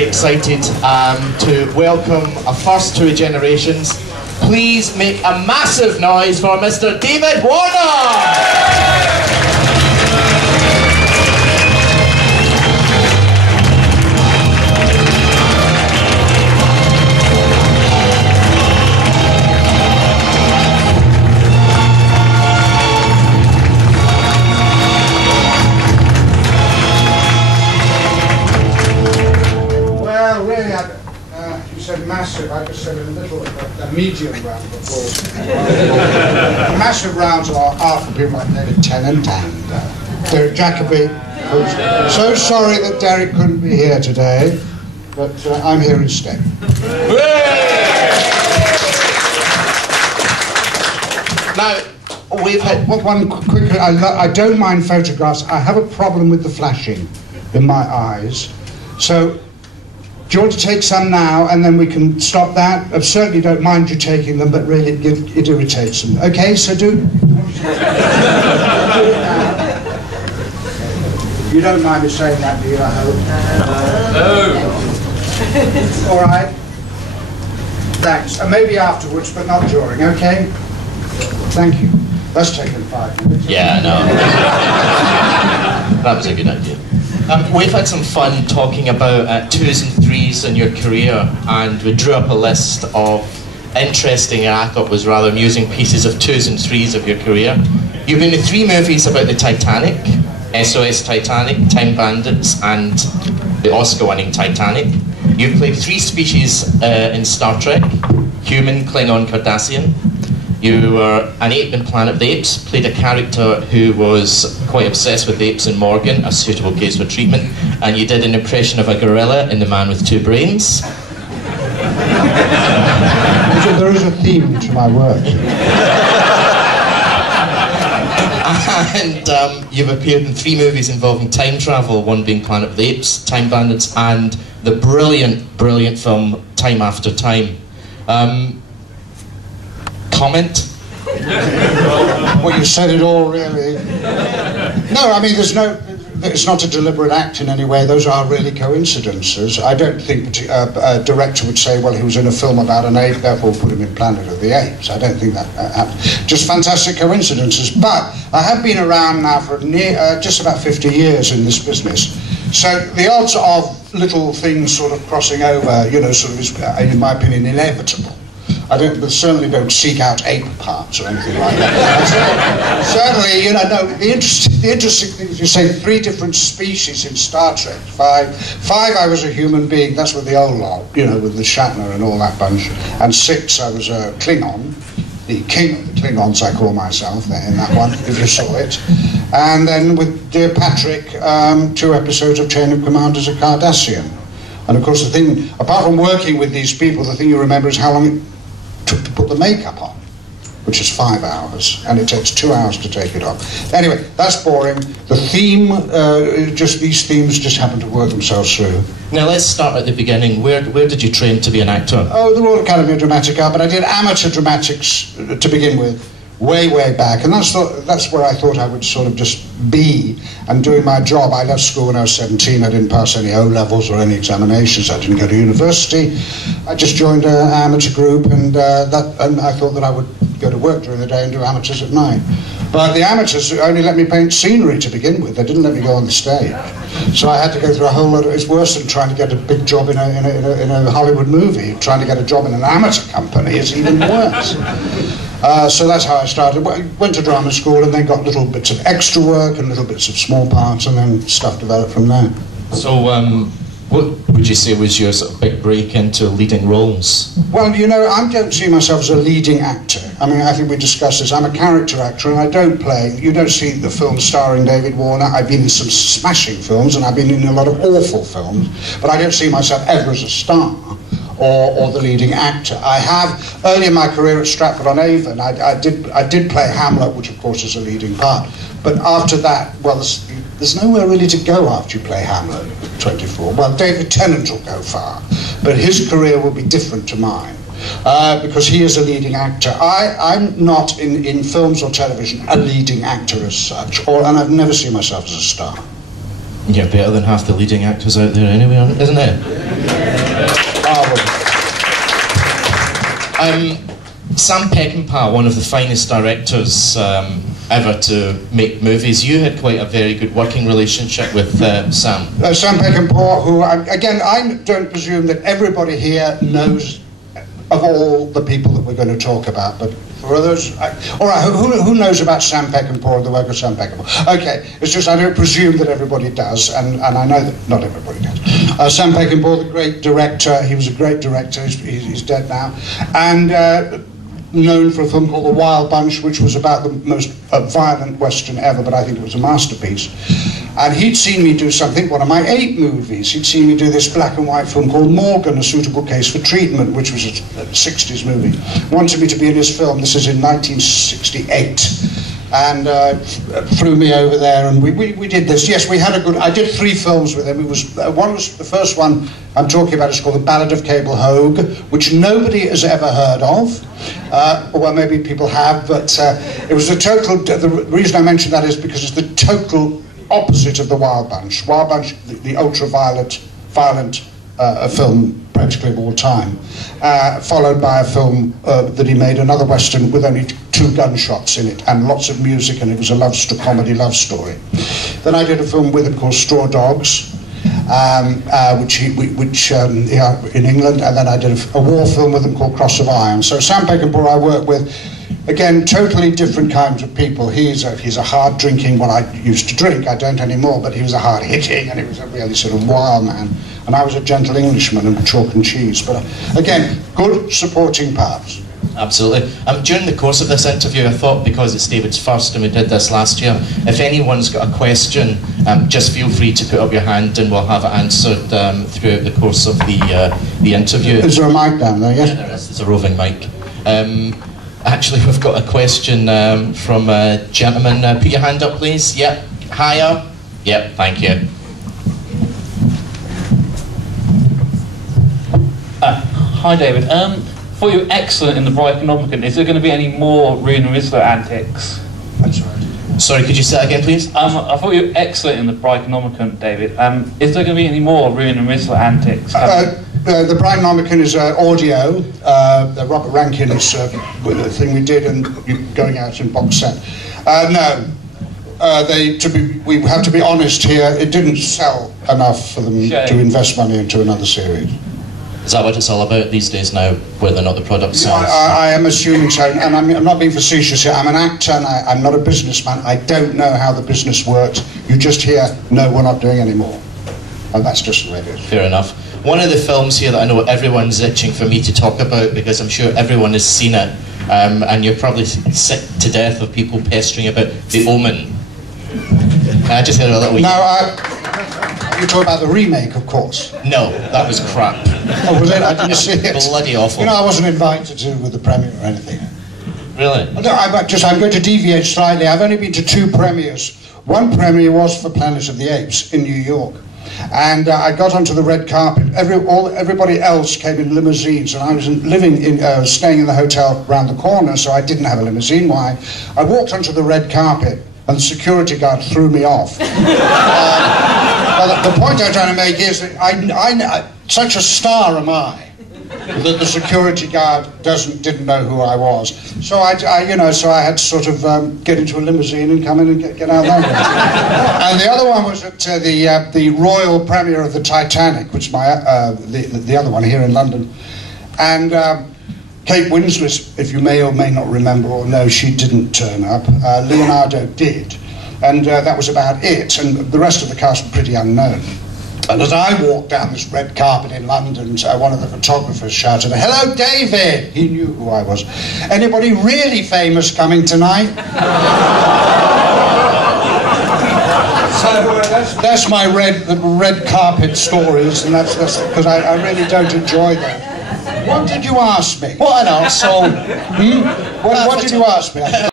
Excited to welcome a first to Regenerations. Please make a massive noise for Mr. David Warner! Massive, I just said a little, a medium round before. The massive rounds are for people like David Tennant and Derek Jacobi. So sorry that Derek couldn't be here today, but I'm here instead. Now, we've had one quick. I don't mind photographs. I have a problem with the flashing in my eyes, so. Do you want to take some now, and then we can stop that? I certainly don't mind you taking them, but really it irritates them. Okay, so do... You don't mind me saying that, do you, I hope? No. All right. Thanks. And maybe afterwards, but not during, okay? Thank you. That's taken 5 minutes. Yeah, no. That was a good idea. We've had some fun talking about 2s and 3s in your career, and we drew up a list of interesting and I thought was rather amusing pieces of 2s and 3s of your career. You've been in 3 movies about the Titanic, SOS Titanic, Time Bandits and the Oscar-winning Titanic. You've played 3 species in Star Trek, human, Klingon, Cardassian. You were an ape in Planet of the Apes, played a character who was quite obsessed with apes in Morgan, a suitable case for treatment, and you did an impression of a gorilla in The Man with 2 Brains. There is a theme to my work. And you've appeared in 3 movies involving time travel, one being Planet of the Apes, Time Bandits, and the brilliant, brilliant film Time After Time. Comment? Well, you said it all, really. No, I mean, it's not a deliberate act in any way. Those are really coincidences. I don't think a director would say, well, he was in a film about an ape, therefore put him in Planet of the Apes. I don't think that happened. Just fantastic coincidences. But I have been around now for just about 50 years in this business. So the odds of little things sort of crossing over, you know, sort of is, in my opinion, inevitable. I certainly don't seek out ape parts or anything like that. Certainly, you know, no, the interesting thing is you say 3 different species in Star Trek. 5 I was a human being, that's with the old lot, you know, with the Shatner and all that bunch. And 6 I was a Klingon, the king of the Klingons I call myself there in that one, if you saw it. And then with dear Patrick, 2 episodes of Chain of Command as a Cardassian. And of course the thing, apart from working with these people, the thing you remember is how long it took to put the makeup on, which is 5 hours, and it takes 2 hours to take it off. Anyway, that's boring. The theme, these themes just happen to work themselves through. Now let's start at the beginning. Where did you train to be an actor? Oh, the Royal Academy of Dramatic Art, but I did amateur dramatics to begin with, way back, and that's where I thought I would sort of just be and doing my job. I left school when I was 17. I didn't pass any O-levels or any examinations. I didn't go to university. I just joined an amateur group, and I thought that I would go to work during the day and do amateurs at night. But the amateurs only let me paint scenery to begin with. They didn't let me go on the stage. So I had to go through a whole lot of... It's worse than trying to get a big job in a Hollywood movie. Trying to get a job in an amateur company is even worse. So that's how I started. Went to drama school and then got little bits of extra work and little bits of small parts, and then stuff developed from there. So what would you say was your sort of big break into leading roles? Well, you know, I don't see myself as a leading actor. I mean, I think we discussed this. I'm a character actor and I don't play. You don't see the film starring David Warner. I've been in some smashing films and I've been in a lot of awful films, but I don't see myself ever as a star. Or the leading actor. I have, early in my career at Stratford-on-Avon, I did play Hamlet, which of course is a leading part. But after that, well, there's nowhere really to go after you play Hamlet at 24. Well, David Tennant will go far, but his career will be different to mine. Because he is a leading actor. I'm not, in films or television, a leading actor as such, and I've never seen myself as a star. You're better than half the leading actors out there anyway, isn't it? Sam Peckinpah, one of the finest directors ever to make movies. You had quite a very good working relationship with Sam. Sam Peckinpah, who, again, I don't presume that everybody here knows of all the people that we're going to talk about, but for others, all right, who knows about Sam Peckinpah and the work of Sam Peckinpah? Okay, it's just I don't presume that everybody does, and I know that not everybody does. Sam Peckinpah, the great director, he was a great director, he's dead now, and known for a film called The Wild Bunch, which was about the most violent Western ever, but I think it was a masterpiece. And he'd seen me do something, one of my 8 movies. He'd seen me do this black and white film called Morgan, A Suitable Case for Treatment, which was a 60s movie. Wanted me to be in his film. This is in 1968. And flew me over there, and we did this. Yes, we had a good... I did 3 films with him. It was one was the first one I'm talking about is called The Ballad of Cable Hogue, which nobody has ever heard of. Well, maybe people have, but it was a total... The reason I mention that is because it's the total opposite of The Wild Bunch. Wild Bunch, the ultra-violent film practically of all time, followed by a film that he made, another Western with only 2 gunshots in it and lots of music, and it was a comedy love story. Then I did a film with him called Straw Dogs, which in England, and then I did a war film with him called Cross of Iron. So Sam Peckinpah I worked with, again, totally different kinds of people. He's a hard drinking, well, I used to drink, I don't anymore, but he was a hard hitting, and he was a really sort of wild man. And I was a gentle Englishman and chalk and cheese. But again, good supporting parts. Absolutely. During the course of this interview, I thought, because it's David's first and we did this last year, if anyone's got a question, just feel free to put up your hand and we'll have it answered throughout the course of the interview. Is there a mic down there? Yes? Yeah, there is. There's a roving mic. Actually, we've got a question from a gentleman. Put your hand up, please. Yep. Higher. Yep, thank you. Hi, David. Thought you were excellent in the Brighton-Omnicon. Is there going to be any more Runa Rizla antics? I'm sorry. Sorry, could you say that again, please? I thought you were excellent in the Brighton-Omnicon, David. Is there going to be any more Runa Rizla antics? The Brighton-Omnicon is audio. Robert Rankin is the thing we did and going out in box set. No. We have to be honest here, it didn't sell enough for them to invest money into another series. Is that what it's all about these days now, whether or not the product sells? I am assuming so, and I'm not being facetious here. I'm an actor and I'm not a businessman. I don't know how the business works. You just hear, no, we're not doing any more. And that's just the way it is. Fair enough. One of the films here that I know everyone's itching for me to talk about, because I'm sure everyone has seen it, and you're probably sick to death of people pestering about The Omen. I just had a little... You talk about the remake, of course. No, that was crap. Oh, was it? I didn't see it. Bloody awful. You know, I wasn't invited to with the premiere or anything. Really? No, I'm going to deviate slightly. I've only been to 2 premieres. One premiere was for Planet of the Apes in New York. And I got onto the red carpet. Everybody else came in limousines, and I was staying in the hotel around the corner, so I didn't have a limousine. Why? I walked onto the red carpet, and the security guard threw me off. Well, the point I'm trying to make is that such a star am I that the security guard didn't know who I was. So I had to sort of get into a limousine and come in and get out that way. And the other one was at the royal premiere of the Titanic, which is the other one here in London. And Kate Winslet, if you may or may not remember or know, she didn't turn up. Leonardo did. And that was about it, and the rest of the cast were pretty unknown. And as I walked down this red carpet in London, one of the photographers shouted, "Hello, David!" He knew who I was. "Anybody really famous coming tonight?" So that's my red carpet stories, and that's because I really don't enjoy that. What did you ask me? What an arsehole. What did you ask me?